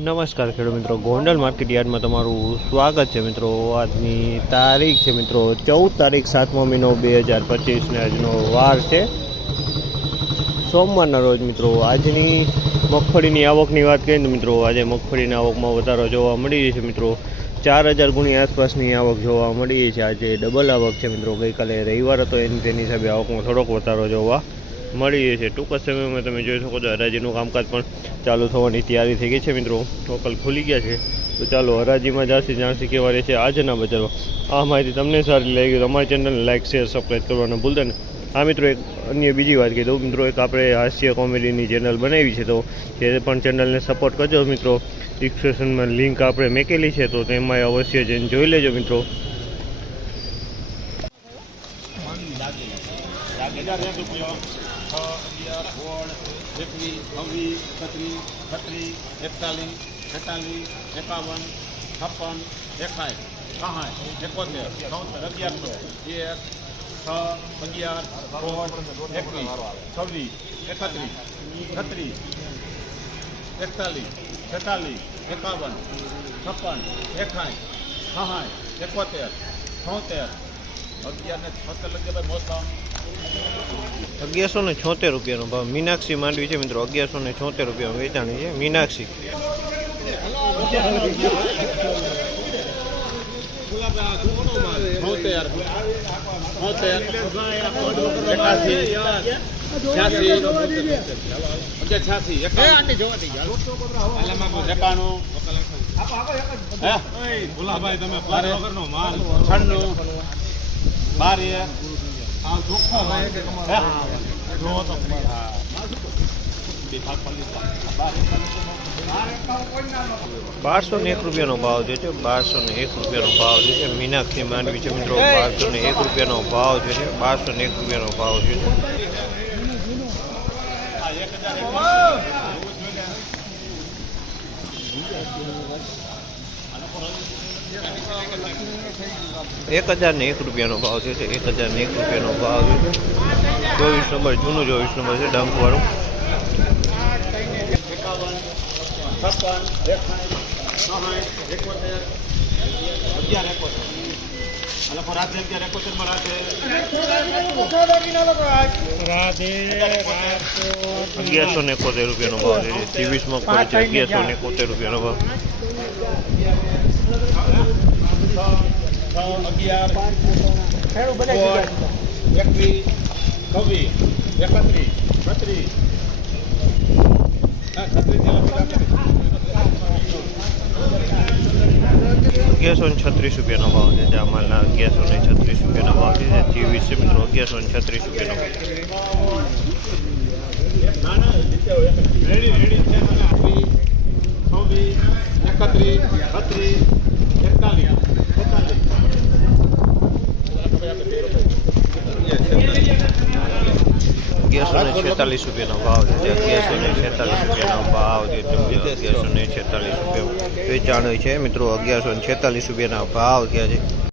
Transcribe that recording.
નમસ્કાર ખેડૂત મિત્રો, ગોંડલ માર્કેટ યાર્ડમાં તમારું સ્વાગત છે મિત્રો. આજની તારીખ છે મિત્રો, ચૌદ તારીખ સાતમો મહિનો બે હજાર પચીસને આજનો વાર છે. સોમવારના રોજ મિત્રો, આજની મગફળીની આવકની વાત કરીએ તો મિત્રો, આજે મગફળીની આવકમાં વધારો જોવા મળી છે મિત્રો. ચાર હજાર ગુણી આસપાસની આવક જોવા મળી છે. આજે ડબલ આવક છે મિત્રો. ગઈકાલે રવિવાર હતો એની તેની હિસાબે આવકમાં થોડોક વધારો જોવા મળી છે ટૂંક સમયમાં તમે જોઈ શકો છો, હરાજીનું કામકાજ પણ ચાલુ થવાની તૈયારી થઈ ગઈ છે મિત્રો. લોકલ ખુલી ગયા છે. તો ચાલો, હરાજીમાં જાશે જાણસી કેવા રહે છે આજના બજારમાં. આ માહિતી તમને સારી લાગી તો અમારી ચેનલને લાઇક શેર સબસ્ક્રાઈબ કરવાનું ભૂલતા નહીં. હા મિત્રો, એક અન્ય બીજી વાત કહી દઉં. મિત્રો, એક આપણે હાસ્ય કોમેડીની ચેનલ બનાવી છે તો તે પણ ચેનલને સપોર્ટ કરજો મિત્રો. ડિસ્ક્રિપ્શનમાં લિંક આપણે મેકેલી છે તો તેમાં અવશ્ય જઈને જોઈ લેજો મિત્રો. રૂપિયો છ અગિયાર સોળ એકવીસ છવ્વીસ છત્રીસ છત્રીસ એકતાલીસ છેતાલીસ એકાવન છપ્પન એકાઠ સાઠ એકોતેર ચોતેર અગિયારસો એક છ અગિયાર સોળ એકવીસ છવ્વીસ એકત્રીસ છત્રીસ એકતાલીસ છેતાલીસ એકાવન છપ્પન એકાઠ સાઠ એકોતેર છોતેર અગિયાર ને છોતેર લગે ભાઈ મોસમ અગિયારસો ને છોતેર રૂપિયાનો ભાવ. મીનાક્ષી માંડવી છે મિત્રો. અગિયારસો ને છોતેર રૂપિયા વેચાણી છે. મીનાક્ષી. એકાણું. એકાણું. ભુલાભાઈ તમે બાર એક બારસો ને એક રૂપિયાનો ભાવ જે છે બારસો ને એક રૂપિયાનો ભાવ જે છે મીનાક્ષી માંડવી છે મિત્રો બારસો ને એક રૂપિયાનો ભાવ જે છે બારસો ને એક રૂપિયાનો ભાવ જે છે એક હજાર ને એક રૂપિયાનો ભાવ છે એક હજાર ને એક રૂપિયાનો ભાવ છે. ચોવીસ નંબર, જૂનું ચોવીસ નંબર છે ડંકવાળું અગિયારસો ને એકોતેર રૂપિયાનો ભાવ છે. ત્રેવીસમાં કોઈ છે, અગિયારસો ને એકોતેર રૂપિયાનો ભાવ છ અગિયાર એકવીસ છવ્વીસ એકત્રીસ છત્રીસ અગિયારસો ને છત્રીસ રૂપિયાનો ભાવ છે, જે અમારના અગિયારસો ને છત્રીસ રૂપિયાનો ભાવ છે, જે ત્રેવીસ છે મિત્રો, અગિયારસો ને છત્રીસ રૂપિયાનો એકત્રીસ છત્રીસ એકતાલીસ અગિયારસો ને છેતાલીસ રૂપિયાનો ભાવ છે અગિયારસો ને છેતાલીસ રૂપિયાનો ભાવ તમને અગિયારસો ને છેતાલીસ રૂપિયા વેચાણ હોય છે મિત્રો અગિયારસો ને છેતાલીસ રૂપિયાના ભાવ થયા છે